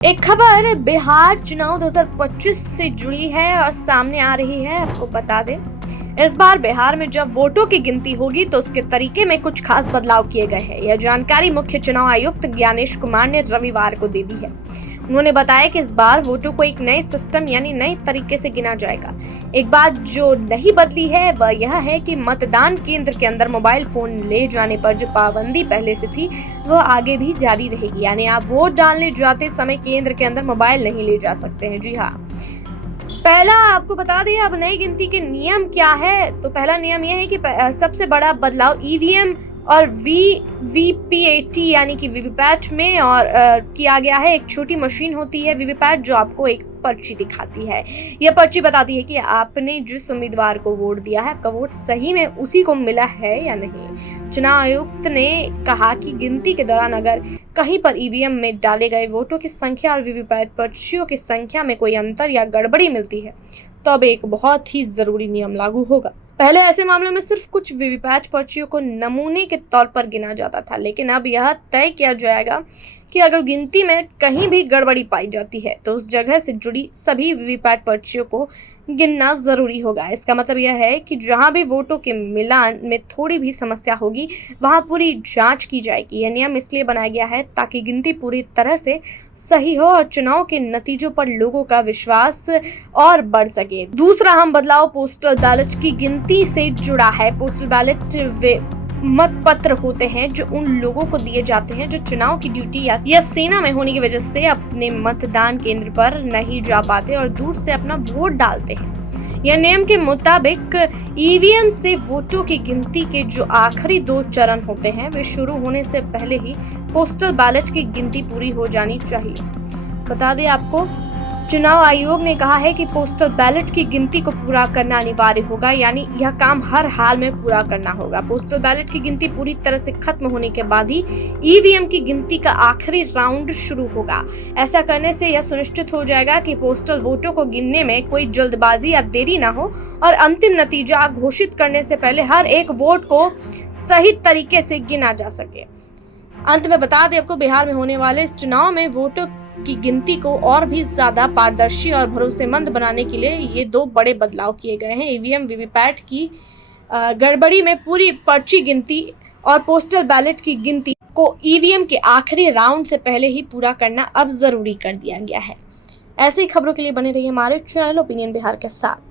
एक खबर बिहार चुनाव 2025 से जुड़ी है और सामने आ रही है। आपको बता दें, इस बार बिहार में जब वोटों की गिनती होगी तो उसके तरीके में कुछ खास बदलाव किए गए हैं। यह जानकारी मुख्य चुनाव आयुक्त ज्ञानेश कुमार ने रविवार को दे दी है। उन्होंने बताया कि इस बार वोटों को एक नए सिस्टम यानी नए तरीके से गिना जाएगा। एक बात जो नहीं बदली है वह यह है कि मतदान केंद्र के अंदर मोबाइल फोन ले जाने पर जो पाबंदी पहले से थी वह आगे भी जारी रहेगी। यानी आप वोट डालने जाते समय केंद्र के अंदर मोबाइल नहीं ले जा सकते हैं। जी हाँ, पहला आपको बता दें अब नई गिनती के नियम क्या है। तो पहला नियम यह है कि सबसे बड़ा बदलाव ईवीएम और वीवीपीएटी यानी कि वीवीपैट में और किया गया है। एक छोटी मशीन होती है वीवीपैट जो आपको एक पर्ची दिखाती है। यह पर्ची बताती है कि आपने जिस उम्मीदवार को वोट दिया है आपका वोट सही में उसी को मिला है या नहीं। चुनाव आयुक्त ने कहा कि गिनती के दौरान अगर कहीं पर ईवीएम में डाले गए वोटों की संख्या और वीवीपैट पर्चियों की संख्या में कोई अंतर या गड़बड़ी मिलती है तो अब एक बहुत ही जरूरी नियम लागू होगा। पहले ऐसे मामलों में सिर्फ कुछ वीवीपैट पर्चियों को नमूने के तौर पर गिना जाता था, लेकिन अब यह तय किया जाएगा कि अगर गिनती में कहीं भी गड़बड़ी पाई जाती है तो उस जगह से जुड़ी सभी वीवीपैट पर्चियों को गिनना जरूरी होगा। इसका मतलब यह है कि जहां भी वोटों के मिलान में थोड़ी भी समस्या होगी वहां पूरी जांच की जाएगी। यह नियम इसलिए बनाया गया है ताकि गिनती पूरी तरह से सही हो और चुनाव के नतीजों पर लोगों का विश्वास और बढ़ सके। दूसरा अहम बदलाव पोस्टल बैलेट की गिनती से जुड़ा है। पोस्टल बैलेट वे मतपत्र होते हैं जो उन लोगों को दिए जाते हैं जो चुनाव की ड्यूटी या सेना में होने की वजह से अपने मतदान केंद्र पर नहीं जा पाते और दूर से अपना वोट डालते हैं। यह नियम के मुताबिक ईवीएम से वोटों की गिनती के जो आखिरी 2 चरण होते हैं वे शुरू होने से पहले ही पोस्टल बैलेट की गिनती पूरी हो जानी चाहिए। बता दें आपको, चुनाव आयोग ने कहा है कि पोस्टल बैलेट की गिनती को पूरा करना अनिवार्य होगा, यानी यह काम हर हाल में पूरा करना होगा। पोस्टल बैलेट की गिनती पूरी तरह से खत्म होने के बाद ही ईवीएम की गिनती का आखिरी राउंड शुरू होगा। ऐसा करने से यह सुनिश्चित हो जाएगा कि पोस्टल वोटों को गिनने में कोई जल्दबाजी या देरी न हो और अंतिम नतीजा घोषित करने से पहले हर एक वोट को सही तरीके से गिना जा सके। अंत में बता दें आपको, बिहार में होने वाले इस चुनाव में वोटों की गिनती को और भी ज्यादा पारदर्शी और भरोसेमंद बनाने के लिए ये 2 बड़े बदलाव किए गए हैं। ईवीएम वीवीपैट की गड़बड़ी में पूरी पर्ची गिनती और पोस्टल बैलेट की गिनती को ईवीएम के आखिरी राउंड से पहले ही पूरा करना अब जरूरी कर दिया गया है। ऐसी खबरों के लिए बने रहिए हमारे चैनल ओपिनियन बिहार के साथ।